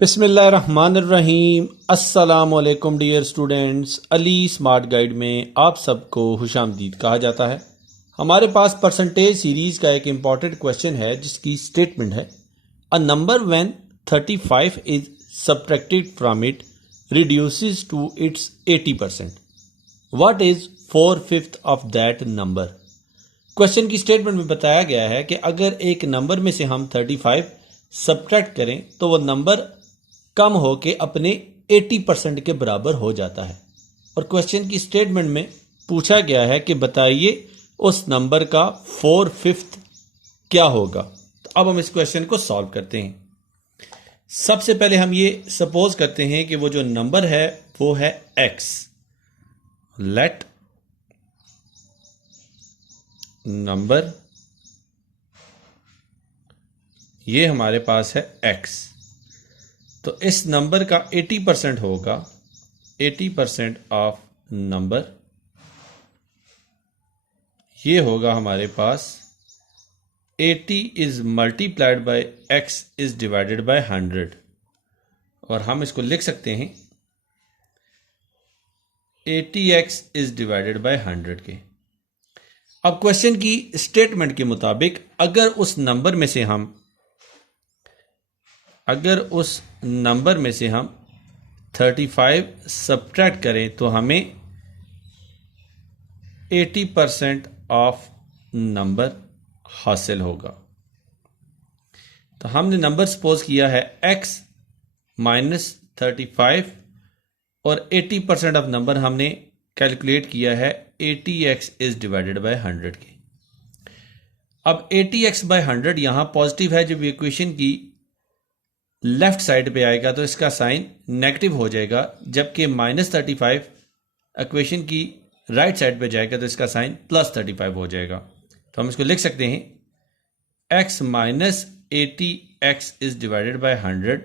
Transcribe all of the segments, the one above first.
बिस्मिल्लाहिर्रहमानिर्रहीम। अस्सलामुअलैकुम dear students, Ali smart guide में आप सबको खुशामदीद कहा जाता है। हमारे पास परसेंटेज सीरीज का एक इम्पॉर्टेंट क्वेश्चन है जिसकी स्टेटमेंट है a number when 35 is subtracted from it reduces to its 80%। What is 4/5 of that number. Question की स्टेटमेंट में बताया गया है कि अगर एक नंबर में से हम 35 सब्ट्रैक्ट करें तो वो नंबर कम होके अपने 80% के बराबर हो जाता है। और क्वेश्चन की स्टेटमेंट में पूछा गया है कि बताइए उस नंबर का 4/5 क्या होगा। तो अब हम इस क्वेश्चन को सॉल्व करते हैं। सबसे पहले हम ये सपोज करते हैं कि वो जो नंबर है वो है x। लेट नंबर, ये हमारे पास है x। तो इस नंबर का 80% होगा 80% ऑफ नंबर, ये होगा हमारे पास 80 is multiplied bye x is divided by 100। और हम इसको लिख सकते हैं 80x इज डिवाइडेड बाय 100 के। अब क्वेश्चन की स्टेटमेंट के मुताबिक अगर उस नंबर में से हम 35 सब्ट्रैक्ट करें तो हमें 80% ऑफ नंबर हासिल होगा। तो हमने नंबर सपोज किया है x माइनस 35 और 80% ऑफ नंबर हमने कैलकुलेट किया है 80x इज डिवाइडेड बाय 100 के। अब 80x बाय 100 यहां पॉजिटिव है, जब इक्वेशन की लेफ्ट साइड पे आएगा तो इसका साइन नेगेटिव हो जाएगा, जबकि -35 इक्वेशन की राइट साइड पे जाएगा तो इसका साइन +35 हो जाएगा। तो हम इसको लिख सकते हैं x minus 80x is divided by 100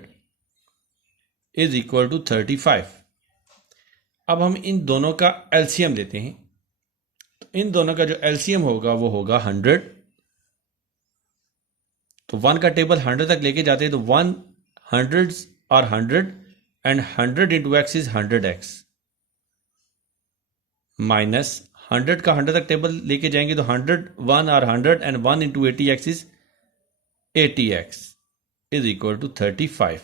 is equal to 35। अब हम इन दोनों का एलसीएम लेते हैं। तो इन दोनों का जो एलसीएम होगा वो होगा 100। तो 1 का टेबल 100 तक लेके जाते हैं तो 1 hundreds are 100 and 100 into x is 100x minus 100 का 100 तक टेबल लेके जाएंगे तो 100 1 are 100 and 1 into 80x is 80x is equal to 35।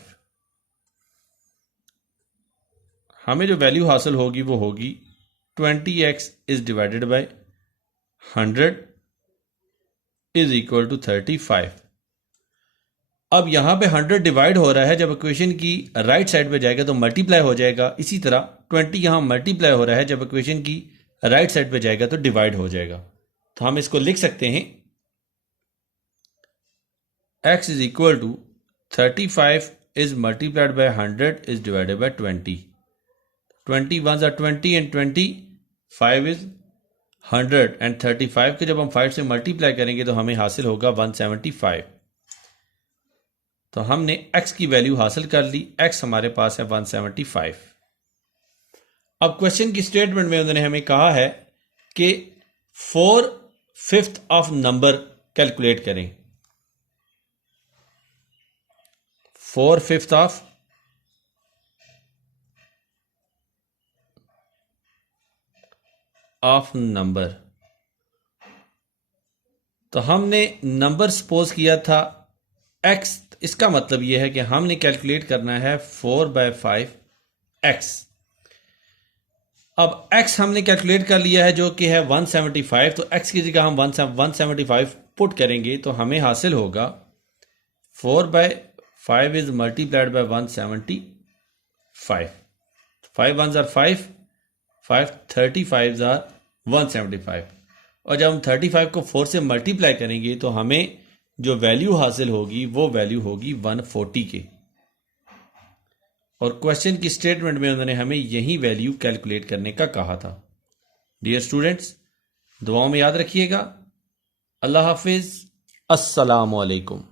हमें जो वैल्यू हासिल होगी वो होगी 20x is divided by 100 is equal to 35। अब यहां पे 100 डिवाइड हो रहा है, जब इक्वेशन की राइट साइड पे जाएगा तो मल्टीप्लाई हो जाएगा। इसी तरह 20 यहां मल्टीप्लाई हो रहा है, जब इक्वेशन की राइट साइड पे जाएगा तो डिवाइड हो जाएगा। तो हम इसको लिख सकते हैं x is equal to 35 is multiplied by 100 is divided by 20। 20 1s are 20 and 25 is 100 and 35 के जब हम 5 से मल्टीप्लाई करेंगे तो हमें हासिल होगा 175। तो हमने x की वैल्यू हासिल कर ली, x हमारे पास है 175। अब क्वेश्चन की स्टेटमेंट में उन्होंने हमें कहा है कि 4/5 ऑफ नंबर कैलकुलेट करें। 4/5 ऑफ नंबर। तो हमने नंबर सपोज किया था x, इसका मतलब यह है कि हमने कैलकुलेट करना है 4/5 x। अब x हमने कैलकुलेट कर लिया है जो कि है 175। तो x की जगह हम 175 पुट करेंगे तो हमें हासिल होगा 4/5 is multiplied bye 175। 5 1s are 5 5 35s are 175। और जब हम 35 को 4 से मल्टीप्लाई करेंगे तो हमें जो वैल्यू हासिल होगी वो वैल्यू होगी 140 के। और क्वेश्चन की स्टेटमेंट में उन्होंने हमें यही वैल्यू कैलकुलेट करने का कहा था। डियर स्टूडेंट्स, दुआओं में याद रखिएगा। अल्लाह हाफिज, अस्सलाम वालेकुम।